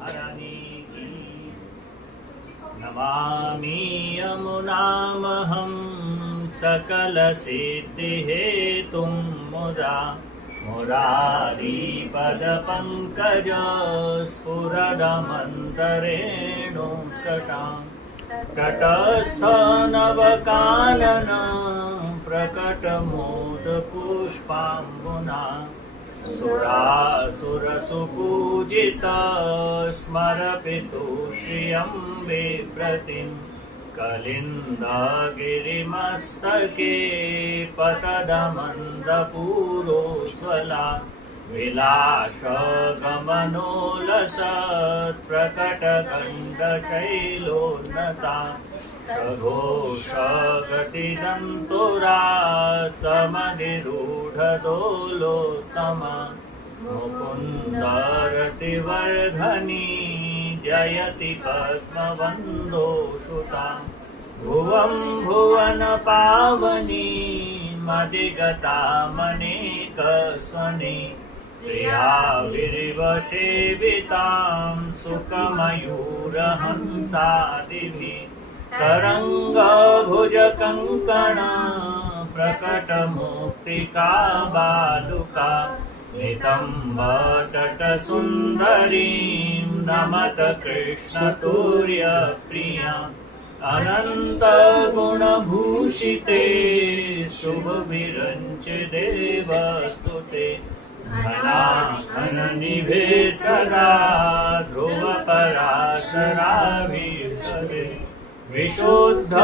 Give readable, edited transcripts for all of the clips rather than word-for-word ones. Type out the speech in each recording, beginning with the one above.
महारानी की। नमामि यमुनामहं सकलसिद्धिहेतुं मुदा मुरारीपदपङ्कज स्फुरदमन्तरेणुकटां तटस्थनवकानन प्रकटमोदपुष्पाम्बुना सुरासुरसुपूजिता स्मरपितुश्रियं विप्रतिं कलिन्दगिरिमस्तके पतदमन्दपूरोज्ज्वला विलासगमनोलसत्प्रकटगण्डशैलोन्नता सघोषगतिदन्तुरा समधिरूढदोलोत्तमा मुकुन्दरतिवर्धनी जयति पद्मवन्दोषुता भुवं भुवनपावनी मदिगतामनेकस्वने प्रिया विरिवसेवितां सुखमयूरहंसादिभिः तरङ्गभुजकङ्कणा प्रकटमुक्तिका बालुका नितम्बतटसुन्दरीं नमत कृष्णतुर्यप्रियाम् अनन्तगुणभूषिते शुभविरञ्चिते वस्तुते घनाघननिभे सदा ध्रुवपराशराभीष्टदे विशुद्धमथुरातटे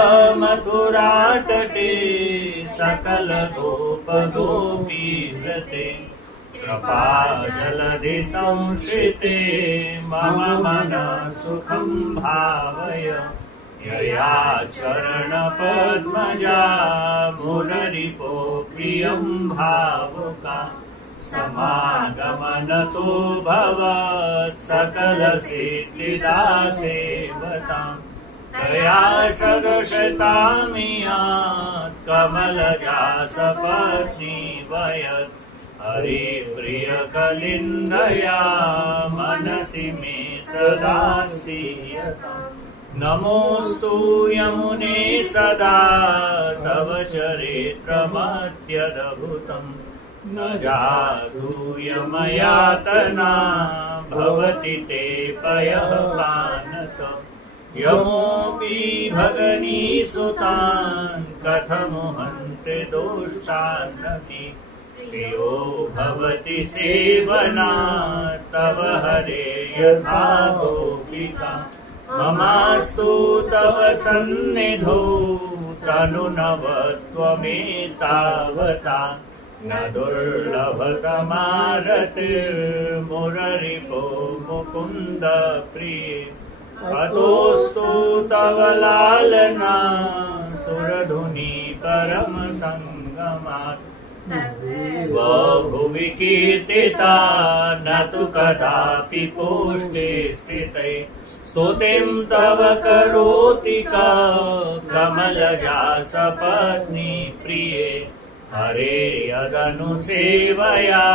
सकलगोपगोपीव्रते कृपाजलधि संश्रिते मम मनः सुखं भावय यया चरणपद्मजा मुररिपो प्रियं भावुका समागमनतो भवत् सकलसिद्धिदा सेवताम् तया सदशतामियात् कमलजा सपत्नी वयत् हरिप्रियकलिन्दया मनसि मे सदा सीयताम् नमोऽस्तु यमुने सदा तव चरित्रमत्यद्भुतम् न जातुयमयातना भवति ते पयः पानत यमोऽपि भगनीसुतान् कथमुहन्ति दोष्टान्नति प्रियो भवति सेवनात् तव हरे यथा गोपिका ममास्तु तव सन्निधौ तनुनवत्वमेतावता न दुर्लभतमारतिर्मुररिपो मुकुन्द प्रिये अतोऽस्तु तव लालना सुरधुनी परम संगमात् भुवि कीर्तिता न तु कदापि पोष्टे स्थिते स्तुतिं तव करोति कमलजा सपत्नी प्रिये हरे यदनुसेवया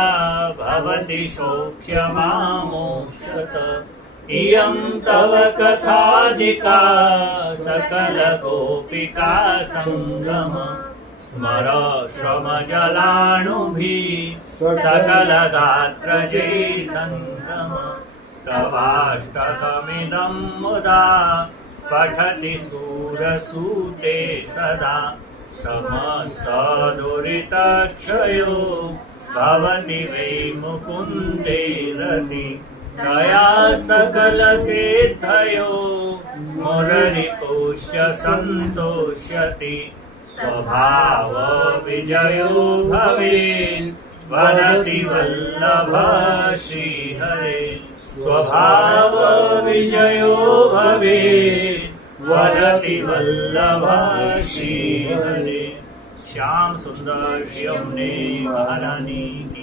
भवति सौख्यमामोक्षत इयं तव कथाधिका सकलगोपिका सङ्गम स्मर श्रमजलाणुभिः सकलगात्रजै सङ्गम तवाष्टकमिदं मुदा पठति सूरसूते सदा समस्तदुरितक्षयो भवति वै मुकुन्दे रति दया सकलसिद्धयो मुररिपोष्य सन्तोष्यति स्वभावविजयो भवेत् वदति वल्लभ श्रीहरे स्वभावविजयो भवेत् वदति वल्लभ श्रीहरे। श्याम सुंदर श्री यमुने महारानी की।